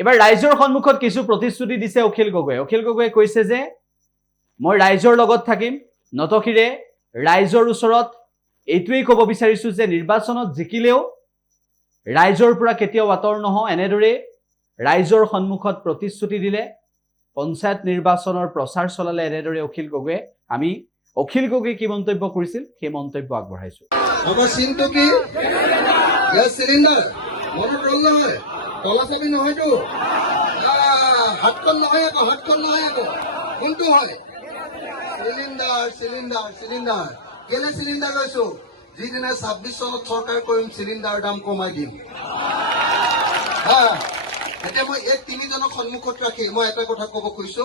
এবাৰ ৰাইজৰ সন্মুখত কিছু প্ৰতিশ্ৰুতি দিছে অখিল গগৈয়ে। অখিল গগৈয়ে কৈছে যে মই ৰাইজৰ লগত থাকিম, নতশিৰে ৰাইজৰ ওচৰত এইটোৱেই ক'ব বিচাৰিছো যে নিৰ্বাচনত জিকিলেও ৰাইজৰ পৰা কেতিয়াও আঁতৰ নহওঁ। এনেদৰে ৰাইজৰ সন্মুখত প্ৰতিশ্ৰুতি দিলে, পঞ্চায়ত নিৰ্বাচনৰ প্ৰচাৰ চলালে এনেদৰে অখিল গগৈয়ে। আমি অখিল গগৈয়ে কি মন্তব্য কৰিছিল সেই মন্তব্য আগবঢ়াইছো। আমাৰ চিনটো কি? গেছ চিলিণ্ডাৰ মনত ৰল নহয়, তলা চাবি নহয়তো, হাতখন নহয় আকৌ, হাতখন নহয় আকৌ, কোনটো হয়? Cylinder cylinder cylinder. কেলে চিলিণ্ডাৰ লৈছো? যিদিনা 26 চনত চৰকাৰ কৰিম চিলিণ্ডাৰৰ দাম কমাই দিম। এতিয়া মই এই তিনিজনক সন্মুখত ৰাখি মই এটা কথা ক'ব খুজিছো,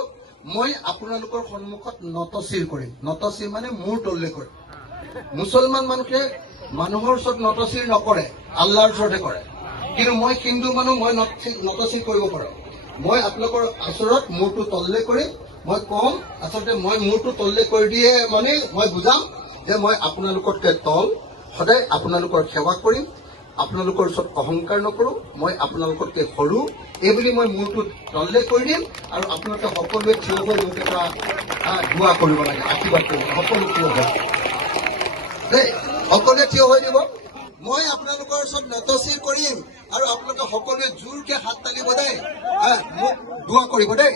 মই আপোনালোকৰ সন্মুখত নতশিৰ কৰিম। নতশিৰ মানে মূৰ তললে কৰিম। মুছলমান মানুহে মানুহৰ ওচৰত নতশিৰ নকৰে, আল্লাহৰ ওচৰতে কৰে। কিন্তু মই হিন্দু মানুহ, মই নতশিৰ কৰিব পাৰো। মই আপোনালোকৰ ওচৰত মূৰটো তললে কৰিম। মই কম আচলতে মই মূৰটো তললে কৰি দিয়ে মানে মই বুজাম যে মই আপোনালোকতকৈ তল, সদায় আপোনালোকৰ সেৱা কৰিম, আপোনালোকৰ ওচৰত অহংকাৰ নকৰো, মই আপোনালোকতকৈ সৰু, এইবুলি মই মূৰটো তললে কৰি দিম। আৰু আপোনালোকে সকলোৱে থিয় হৈ মোক এটা দোৱা কৰিব লাগে, আশীৰ্বাদ কৰিব, সকলো থিয় হৈ দেই, সকলোৱে থিয় হৈ দিব। মই আপোনালোকৰ ওচৰত নতশিৰ কৰিম আৰু আপোনালোকে সকলোৱে জোৰকে হাত তালিব দেই, মোক দোৱা কৰিব দেই।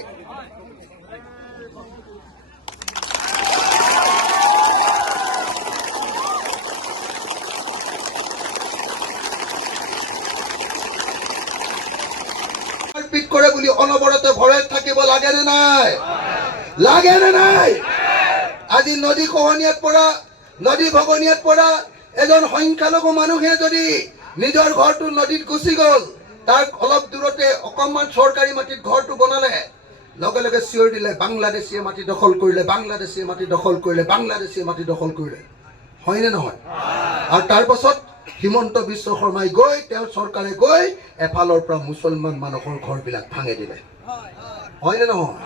পিট কৰে বুলি অনবৰতে ভয়ত থাকিব লাগে নে নাই? লাগে নে নাই? আজি নদী খহনীয়াত পৰা, নদী ভগনীয়াত পৰা এজন সংখ্যালঘু মানুহে যদি নিজৰ ঘৰটো নদীত গুচি গ'ল, তাৰ অলপ দূৰতে অকণমান চৰকাৰী মাটিত ঘৰটো বনালে, লগে লগে চিঞৰ দিলে বাংলাদেশীয়ে মাটি দখল কৰিলে, বাংলাদেশীয়ে মাটি দখল কৰিলে, বাংলাদেশীয়ে মাটি দখল কৰিলে। হয়নে নহয়? আৰু তাৰ পাছত হিমন্ত বিশ্ব শৰ্মাই গৈ, তেওঁৰ চৰকাৰে গৈ এফালৰ পৰা মুছলমান মানুহৰ ঘৰবিলাক ভাঙি দিলে। হয়নে নহয়?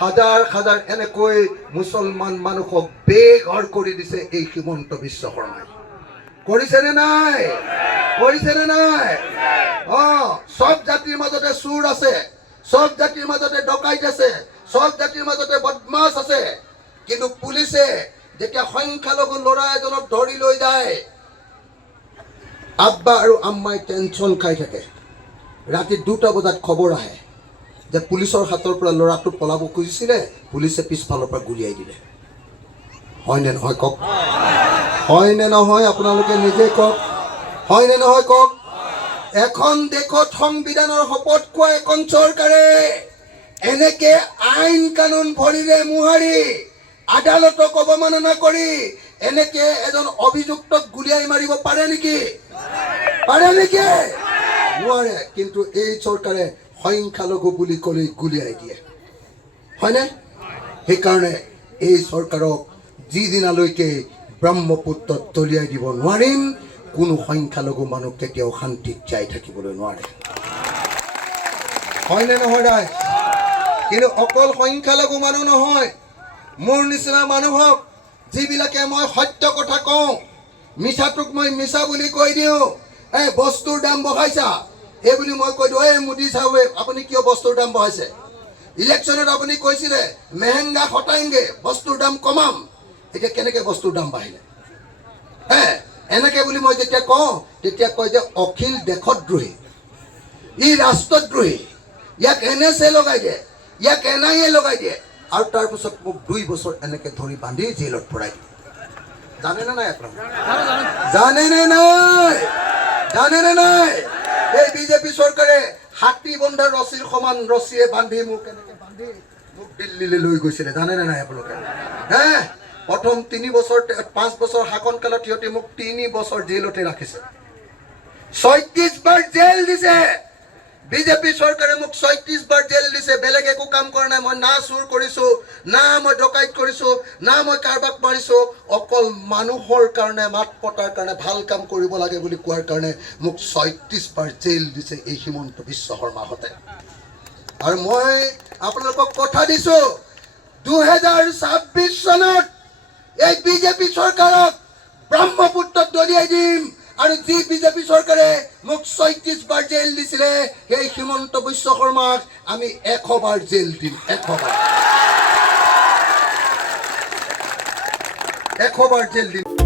হাজাৰ হাজাৰ এনেকৈ মুছলমান মানুহক বেঘৰ কৰি দিছে এই হিমন্ত বিশ্ব শৰ্মাই। কৰিছেনে নাই? কৰিছেনে নাই? সব জাতিৰ মাজতে চুৰ আছে, সব জাতিৰ মাজতে ডকাইত আছে, সব জাতিৰ মাজতে বদমাছ আছে। কিন্তু পুলিচে যেতিয়া সংখ্যালঘু ল'ৰা এজনক ধৰি লৈ যায়, আব্বা আৰু আম্মাই টেনচন খাই থাকে। ৰাতি 2টা বজাত খবৰ আহে যে পুলিচৰ হাতৰ পৰা ল'ৰাটো পলাব খুজিছিলে, পুলিচে পিছফালৰ পৰা গুলিয়াই দিলে। হয়নে নহয় কওক? হয়নে নহয়? আপোনালোকে নিজে কওক, হয়নে নহয় কওক? এখন দেশত সংবিধানৰ শপত কোৱা এখন চৰকাৰে এনেকে আইন কানুন ভৰিৰে মোহাৰি, আদালতক অৱমাননা কৰি এনেকে এজন অভিযুক্তক গুলিয়াই মাৰিব পাৰে নেকি? পাৰে নেকি? নোৱাৰে। কিন্তু এই চৰকাৰে সংখ্যালঘু বুলি ক'লেই গুলিয়াই দিয়ে। হয়নে? সেইকাৰণে এই চৰকাৰক যিদিনালৈকে ব্ৰহ্মপুত্ৰত দলিয়াই দিব নোৱাৰিম, কোনো সংখ্যালঘু মানুহ কেতিয়াও শান্তিত যাই থাকিবলৈ নোৱাৰে। হয়নে নহয় ৰাইজ? কিন্তু অকল সংখ্যালঘু মানুহ নহয়, মোৰ নিচিনা মানুহক যিবিলাকে মই সত্য কথা কওঁ, মিছাটোক মই মিছা বুলি কৈ দিওঁ, এই বস্তুৰ দাম বঢ়াইছা এই বুলি মই কৈ দিওঁ, এই মোদী চাহাবে আপুনি কিয় বস্তুৰ দাম বঢ়াইছে? ইলেকশ্যনত আপুনি কৈছিলে মেহেংগা হটাইংগে, বস্তুৰ দাম কমাম, এতিয়া কেনেকে বস্তুৰ দাম বাঢ়িলে? এনেকে বুলি মই যেতিয়া কওঁ, তেতিয়া কয় যে অখিল দেশদ্ৰোহী, ই ৰাষ্ট্ৰদ্ৰোহী, ইয়াক NSA লগাই দিয়ে, ইয়াক NIA লগাই দিয়ে, আৰু তাৰপিছত মোক 2 বছৰ এনেকে ধৰি বান্ধি জেলত ভৰাই দিয়ে। জানেনে নাই আপোনালোকে? জানেনে নাই? জানেনে নাই? এই বিজেপি চৰকাৰে হাতী বন্ধা ৰছীৰ সমান ৰছীয়ে বান্ধি মোক এনেকে বান্ধি মোক দিল্লীলৈ লৈ গৈছিলে। জানেনে নাই আপোনালোকে? প্ৰথম 3 বছৰ 5 বছৰ শাসন কালত সিহঁতে মোক 3 বছৰ জেলতে ৰাখিছে, 36 বাৰ জেল দিছে। বিজেপি চৰকাৰে মোক 36 বাৰ জেল দিছে। বেলেগ একো কাম কৰা নাই। মই না চুৰ কৰিছো, না মই ডকাইত কৰিছো, না মই কাৰোবাক মাৰিছো, অকল মানুহৰ কাৰণে, মাত পতাৰ কাৰণে, ভাল কাম কৰিব লাগে বুলি কোৱাৰ কাৰণে মোক 36 বাৰ জেল দিছে এই হিমন্ত বিশ্ব শৰ্মাহঁতে। আৰু মই আপোনালোকক কথা দিছো, 2026 চনত এই বিজেপি চৰকাৰক ব্ৰহ্মপুত্ৰত দলিয়াই দিম আৰু যি বিজেপি চৰকাৰে মোক ৩৬ বাৰ জেল দিছিলে সেই হিমন্ত বিশ্ব শৰ্মাক আমি ১০০ বাৰ জেল দিম ১০০ বাৰ ১০০ বাৰ জেল দিম